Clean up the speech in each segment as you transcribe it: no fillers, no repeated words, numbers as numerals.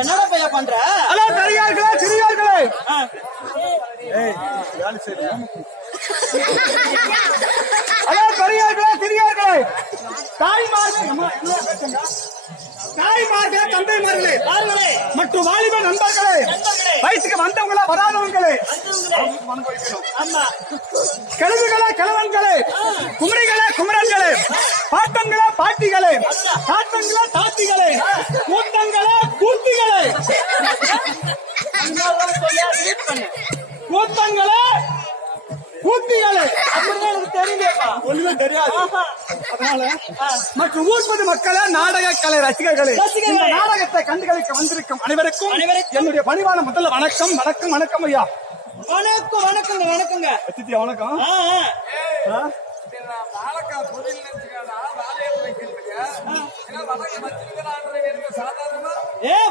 என்னடா பையா பண்ற? ஹலோ பெரியார்களே சிறியார்களே, ஹலோ பெரியார்களே சிறியார்களே, தாய்மார்களே தந்தைமார்களே மற்றும் வாலிப நண்பர்களே, வயசுக்கு வந்தவங்களா வராதவங்களே, கிழவிகளே கிழவன்களே, குமரிகளே குமரன்களே, பாட்டங்களே பாட்டிகளே, தாத்தங்களே தாத்திகளே, கூட்டங்களே கூத்திகளே, கூத்தங்களே கூத்திகளே, அப்படின்னு எனக்கு தெரியுது. ஒண்ணுமே தெரியாது. அதனால மற்றும் ஊர்பது மக்களே, நாடக கலை ரசிகர்களே, இந்த நாடகத்தை கண்டுகளிக்க வந்திருக்கும் அனைவருக்கும் என்னுடைய பணிவான முதல்ல வணக்கம். வணக்கம் வணக்கம் ஐயா. வணக்கம் வணக்கங்க வணக்கங்க. சித்தியா வணக்கம்.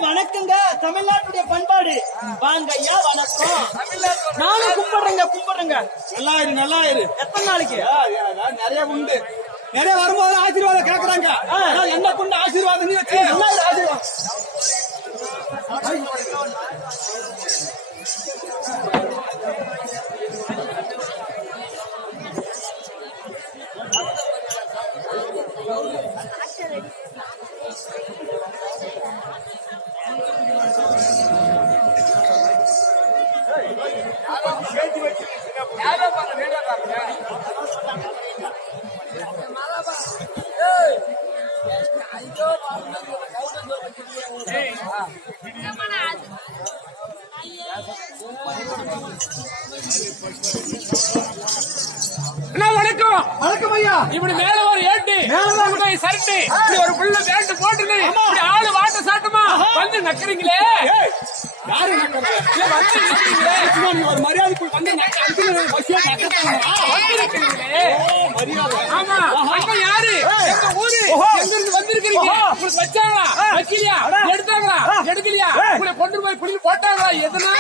வணக்கங்க. தமிழ்நாட்டுடைய பண்பாடு. வாங்க ஐயா வணக்கம். நானும் கும்பிடுறேங்க. நல்லா இரு. எத்தனை நாளைக்கு? நிறைய உண்டு. நிறைய வரும்போது ஆசீர்வாதம் கேட்கறாங்க. என்ன கொண்டு ஆசீர்வாதம் நல்லா இரு. ஆசீர்வாதம் வணக்கம். வணக்கம் ஐயா. இப்படி மேல ஒரு ஏட்டு சரட்டு ஒரு புள்ள பேண்ட் போட்டு ஆளு வாட்ட சாட்டுமா வந்து நக்கறீங்களே. யாரு ஒரு மரியாதைக்குள் வந்து ஆமா அப்ப யாரு எங்க ஊரு எங்கிருந்து வந்திருக்கீங்க? உங்களுக்கு வச்சாங்களா வைக்கலையா? எடுத்தாங்களா எடுக்கலையா? உங்களை கொண்டு போய் புள்ளி போட்டாங்களா? எதுனா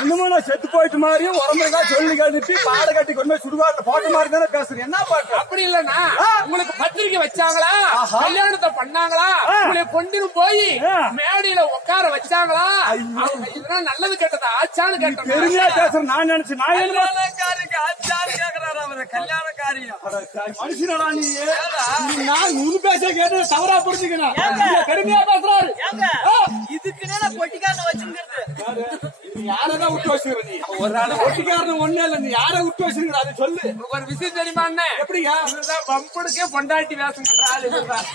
என்னமோ செத்து போயிட்டு மாதிரியும் உடம்புக்கா சொல்லி கட்டிட்டு பாட கட்டி கொண்டு போய் சுடுகாட்டுல போட்ட மாதிரி தானே பேசுறேன். என்ன பாட்டு? அப்படி இல்லன்னா உங்களுக்கு பத்திரிக்கை வச்சாங்களா? கல்யாணத்தை பண்ணாங்களா? உங்களை கொண்டு போய் மேடையில உட்கார வச்சாங்களா? இதெல்லாம் நல்லது கேட்டதா ஆச்சான்னு கேட்டேன். பெருமையா பேசுறேன். நான் நினைச்சு நான் மனுஷனடா நீ. நான் நூறு பேச கேட்டு தவறா புரிஞ்சுக்கணும். பெருமையா பேசுறாரு. இதுக்குன்னு பொட்டிக்காரனை வச்சுக்கிறது. யாரதான் விட்டு வச்சுக்கிற? நீ ஒரு ஆளு ஒட்டிக்காரன் ஒண்ணு இல்ல. நீ யார விட்டு வச்சுக்கிற அதை சொல்லு. ஒரு விஷயம் தெரியுமா? எப்படியா பம்புடுக்கே பொண்டாட்டி வேஷம் கட்டுற ஆளு இதுதான்.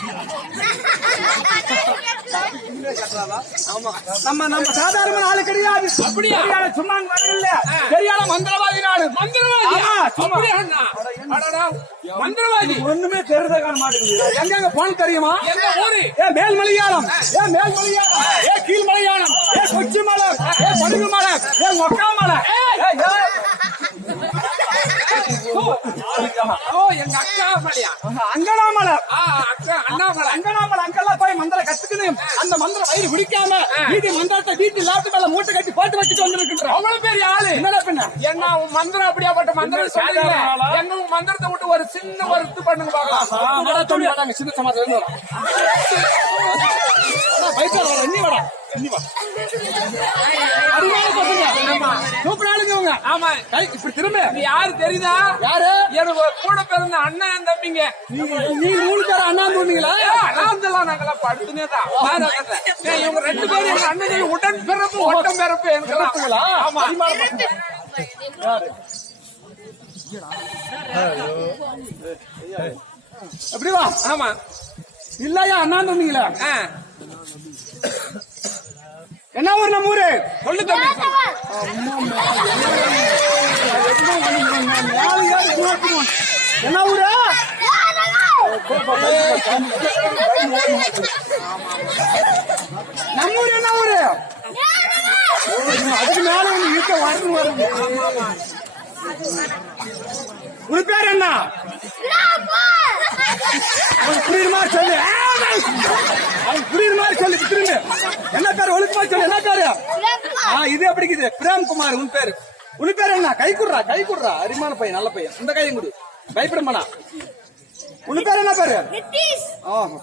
நம்ம சாதாரண ஆளு கிடையாது. அப்படியா? சும்மா வரல. சரியான மந்திரவாதி நாடு. மந்திரவாதி மந்திரவாதி ஒண்ணுமே தெரியுத காண மாட்டேங்குது. எங்க போன தெரியுமா? எங்க ஊரு? மேல் மலையாளம், மேல் மலையாளம், கீழ் மலையாளம், கொச்சி மலை, படுகு மலை, மொக்கா மலை. எங்க அக்கா மலையா? அங்கனாமலை, அண்ணாமலை, அங்கனாமலை. அங்கெல்லாம் போய் மந்திரம் கத்துக்கணும். அந்த மந்திரம் வயிறு பிடிக்காம வீட்டு மந்திரத்தை வீட்டு லாட்டு மேல மூட்டை கட்டி போட்டு வச்சுட்டு வந்துருக்கின்ற அவ்வளவு பெரிய ஆளு. என்னடா பின்ன என்ன மந்திரம் அப்படியாப்பட்ட மந்திரம் சொல்றீங்க? எங்க மந்திரத்தை விட்டு ஒரு சின்ன ஒரு இது பண்ணுங்க பாக்கலாம். சின்ன சமாதானம் எண்ணி வாடா. ஆமா இப்படி திரும்ப யாரு தெரியுதா? யாரு? எனக்கு கூட பிறந்த அண்ணன் தம்பிங்க. நீ 3 பேர் அண்ணா தோணுங்களா? அண்ணாந்தெல்லாம் நாங்கெல்லாம் படுத்துனேதான். இவங்க 2 பேரும் எங்க அண்ணன் உடன் பிறப்பு ஒட்டம் பிறப்பு எனக்கு. ஆமா அப்படிவா? ஆமா இல்லையா அண்ணா தோணுங்களா? என்ன ஊர்? நம்ம ஊரு சொல்லு தம்பி. என்ன ஊரு? நம்ம ஊரு என்ன ஊரு? அதுக்கு மேல இருக்க வரணும் வருது. உன் பேர் என்ன? புரியுற மாதிரி சொல்லு. புரியுற மாதிரி சொல்லு. திரும்ப என்ன பேர்? ஒழுக்கமா சொல்லு. என்ன பேரு? இது எப்படி இருக்குது? பிரேம்குமார். உன் பேரு? உன் பேர் என்ன? கை குடுறா. அரிமான பையன், நல்ல பையன். இந்த கையும் குடு. பயப்பட மாட்டா. உன் பேர் என்ன பேரு?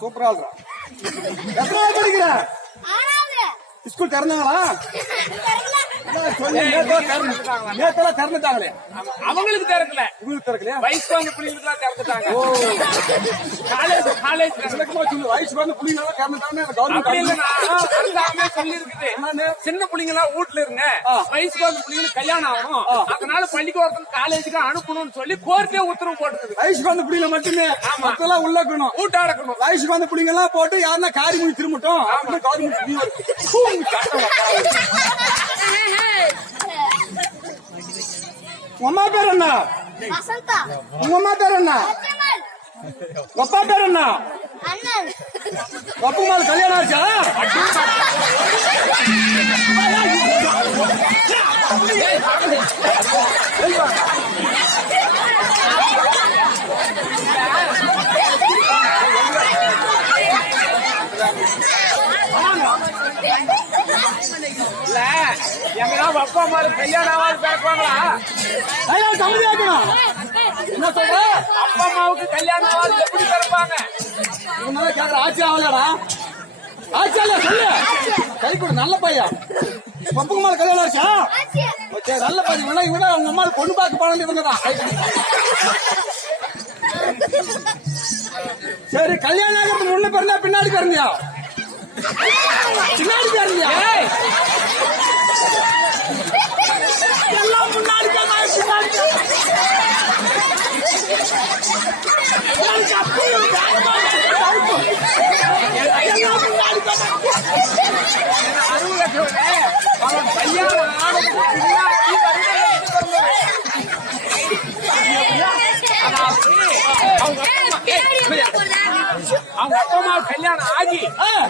சூப்பரா இருக்கா. எத்தனை படிக்கிற? ஸ்கூல் திறந்தாங்களா? திறந்துட்டாங்களே. அவங்களுக்கு திறக்கல. உங்களுக்கு திறக்கலையா? வயசுக்கு வந்து பிள்ளைங்களுக்கு திறந்துட்டாங்க. காலேஜ் வயசுக்கு வந்து புள்ளிங்களா சொல்லி இருக்குது. சின்ன பிள்ளைங்க எல்லாம் வீட்டுல இருங்க, வயசுக்கு வந்து பிள்ளைங்களுக்கு கல்யாணம் ஆகணும், அதனால பள்ளிக்கூடத்துக்கு காலேஜுக்கு அனுப்பணும்னு சொல்லி கோர்ட்டே உத்தரவு போட்டுருது. வயசுக்கு வந்து பிள்ளைங்க மட்டுமே மத்தெல்லாம் உள்ளக்கணும், வீட்டா இருக்கணும். வயசுக்கு வந்து பிள்ளைங்க எல்லாம் போட்டு யாருன்னா காரி மொழி திரும்பட்டும். கவர்மெண்ட் அம்மா பேர் என்ன? வசந்தா உங்க அம்மா பேர் என்ன சத்யமல் உங்க அப்பா பேர் என்ன அண்ணன் அப்பா மேல கல்யாணம் ஆச்சா இல்ல எங்கதான் அப்பா அம்மா கல்யாணம் ஆகாது பிறப்பாங்களா? கம்மியாக்கணும் என்ன சொல்ற அப்பா அம்மாவுக்கு கல்யாணம் ஆகாது எப்படி பிறப்பாங்க? உன்னால கேக்குற ஆட்சி ஆகலடா ஆட்சியா சொல்லு கை கொடு நல்ல பையன் பப்புக்கு மேல கல்யாணம் ஆச்சா ஆச்சி ஓகே நல்ல பையன் இவனா இவனா உங்க அம்மா பொண்ணு பார்க்க போனது இவங்கதான் சரி கல்யாணம் ஆகிறதுக்கு முன்ன பிறந்தா பின்னாடி பிறந்தியா பின்னாடி பிறந்தியா ஏய், எல்லாம் முன்னாடி பிறந்தா, பின்னாடி பிறந்தா. எனக்கு அப்படியே ஒரு பயமா இருக்கு. எல்லாம் முன்னாடி பிறந்தா. என்ன அறிவு கட்டவனே, அவன் கல்யாணம் ஆனதுக்கு பின்னாடி வருடங்கள் பிறந்தவன். அதாவது, அவங்க அப்பா அம்மா கல்யாணம் ஆகி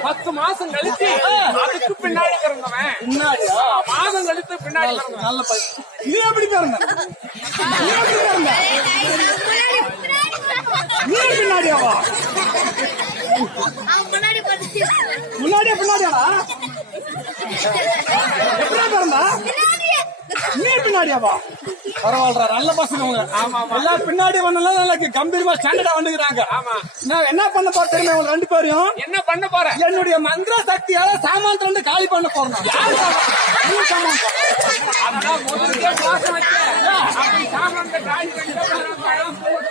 10 மாசம் கழிச்சு அதுக்கு பின்னாடி பிறந்தவன். பின்னாடியா மாதம் கழித்து பின்னாடி பிறந்தவன். நல்ல பையன் நீ எப்படி பிறந்த நீ எப்படி பிறந்த நீ பின்னாடியாவா முன்னாடி பார்த்து முன்னாடியா பின்னாடியாடா எப்படா பிறந்தா நீ பின்னாடியாவா பரவாயில்ல நல்ல பசங்க அவங்க எல்லாம் பின்னாடி வந்தெல்லாம் நல்லா கம்பீரமா ஸ்டாண்டர்டா வந்துக்கிறாங்க ஆமா. நான் என்ன பண்ண போறேன் தெரியுமா உங்க 2 பேரையும் என்ன பண்ண போற? என்னுடைய மந்திர சக்தியால சாமான்ல இருந்து காலி பண்ண போறேன் நீ சாமான் போ. அதெல்லாம் முதலுக்கே மோசம் வச்சேன். அப்படி சாமான்ல காலி பண்ணிட்டு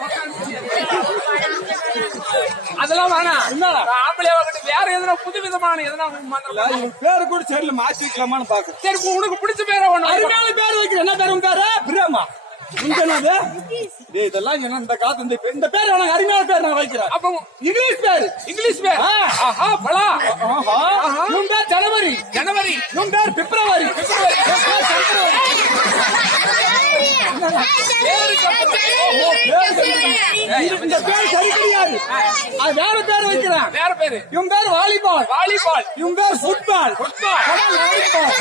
அதெல்லாம் வேணாம். என்னடா? ஆம்பளை அவகிட்ட வேற எதனா புது விதமான எதனா மந்திரம். இவன் பேரு கூட சரியில்ல மாத்தி வைக்கலாமான்னு பாக்குறேன் சரி உனக்கு பிடிச்ச பேரை ஒண்ணு அருமையான பேர் வைக்கிற என்ன பேர் உன் பேரு பிரேமா உங்க என்னது டேய் இதெல்லாம் என்ன இந்த காத்து இந்த பேர் எனக்கு அருமையான பேர் நான் வைக்கிறேன் அப்ப இங்கிலீஷ் பேர் இங்கிலீஷ் பேர். ஆஹா பலா. ஆஹா உன் பேர் ஜனவரி ஜனவரி. உன் பேர் பிப்ரவரி இந்த பேர் சரி கிடையாது அது வேற பேர் வைக்கிறேன் வேற பேரு. இவன் பேர் வாலிபால் வாலிபால். இவன் பேர் ஃபுட்பால் ஃபுட்பால். வாலிபால்